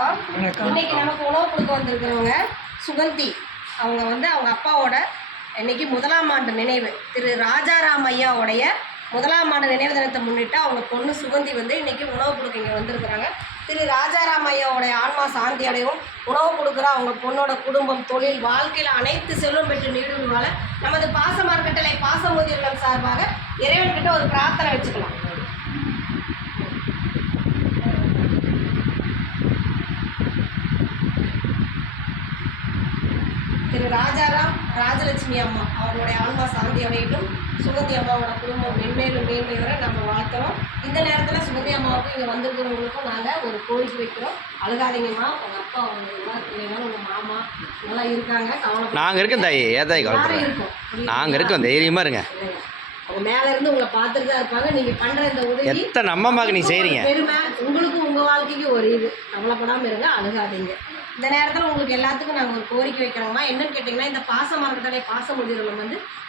வணக்கம். இன்னைக்கு நமக்கு உணவு கொடுக்க வந்திருக்கிறவங்க சுகந்தி. அவங்க அவங்க அப்பாவோட இன்னைக்கு 1ஆம் ஆண்டு நினைவு திரு ராஜாராம் ஐயாவுடைய 1ஆம் ஆண்டு நினைவு தினத்தை முன்னிட்டு அவங்க பொண்ணு சுகந்தி இன்னைக்கு உணவு கொடுக்க இங்கே வந்திருக்கிறாங்க. திரு ராஜாராம் ஐயாவுடைய ஆன்மா சாந்தி அடையவும் உணவு கொடுக்குற அவங்க பொண்ணோட குடும்பம், தொழில், வாழ்க்கையில் அனைத்து செல்வம் பெற்று நீடுன்னு வாழ நமது பாசமார்கட்டளை பாசமுதிர்லம் சார்பாக இறைவன்கிட்ட ஒரு பிரார்த்தனை வச்சுக்கலாம். திரு ராஜாராம் ராஜலட்சுமி அம்மா அவங்களுடைய ஆன்மா சாந்தி அடையட்டும். சுகந்தி அம்மாவோட குடும்பம் மென்மேலும் மேன்மை வர நம்ம வாழ்த்துறோம். இந்த நேரத்தில் சுகந்தி அம்மாவுக்கும் இங்கே வந்திருக்கிறவங்களுக்கும் நாங்கள் ஒரு கோரிக்கை வைக்கிறோம். அழுகாதீங்கம்மா, உங்கள் அப்பா அவங்க எல்லாம் பிள்ளைங்களும் உங்கள் மாமா எல்லாம் இருக்காங்க. நாங்கள் இருக்கோம் தாயி, ஏதாய் எல்லாரும் இருக்கோம். நாங்கள் இருக்கோம், தைரியமாக இருங்க. அவங்க மேலேருந்து உங்களை பார்த்துட்டு தான் இருப்பாங்க. நீங்கள் பண்ணுற இந்த உதவி எத்தனை நம்மமாக நீ செய்கிறீங்க பெருமை, உங்களுக்கும் உங்கள் வாழ்க்கைக்கு ஒரு இது. கவலைப்படாமல் இருங்க, அழுகாதீங்க. இந்த நேரத்தில் உங்களுக்கு எல்லாத்துக்கும் நாங்கள் ஒரு கோரிக்கை வைக்கிறோம்மா. என்னன்னு கேட்டிங்கன்னா, இந்த பாசமார்கட்டளை பாசமுதிர்லம்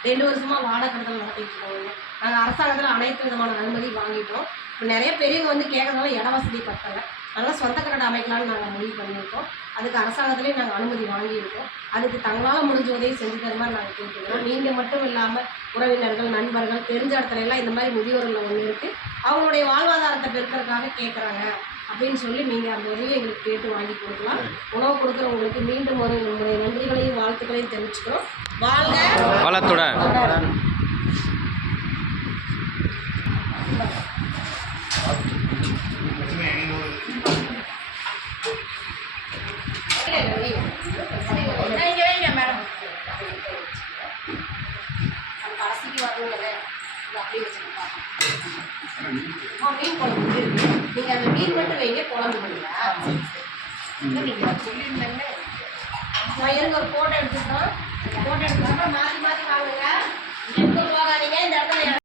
2 வருஷமாக வாடகை கட்டத்தில் நடத்திட்டு இருக்கோங்க. நாங்கள் அரசாங்கத்தில் அனைத்து விதமான அனுமதி வாங்கிட்டோம். இப்போ நிறைய பெரியவங்க கேட்கறதால இட வசதி பத்தலை, அதனால் சொந்த கட்டடம் அமைக்கலான்னு நாங்கள் முடிவு பண்ணியிருக்கோம். அதுக்கு அரசாங்கத்திலேயே நாங்கள் அனுமதி வாங்கியிருக்கோம். அதுக்கு தங்களால் முடிஞ்ச உதவி செஞ்சு தர மாதிரி நாங்கள் கேட்டுக்கிறோம். நீங்கள் மட்டும் இல்லாமல் உறவினர்கள், நண்பர்கள், தெரிஞ்ச இடத்துல எல்லாம் இந்த மாதிரி முதியோர்கள் ஒன்று இருக்குது, அவங்களுடைய வாழ்வாதாரத்தை பெருக்கிறதுக்காக கேட்குறாங்க அப்படின்னு சொல்லி நீங்கள் அந்த உதவியை எங்களுக்கு கேட்டு வாங்கி கொடுக்கலாம். உணவு கொடுக்குறவங்களுக்கு மீண்டும் ஒரு உங்களுடைய நன்றிகளையும் வாழ்த்துக்களையும் தெரிவிச்சுக்கிறோம். வாழ்க வளத்துடன். மேடம் கடைசிக்கு வரணுங்க அப்படி வச்சுருக்கா மீன் குழம்பு இருக்கு. நீங்கள் அந்த மீன் மட்டும் வைங்க, குழம்பு பண்ணுங்களா? நீங்கள் சொல்லியிருந்தேங்க. நான் இருங்க ஒரு ஃபோட்டோ எடுத்துக்கிட்டோம். ஃபோட்டோ எடுத்துக்கிட்டோம் மாற்றி மாற்றி வாங்க.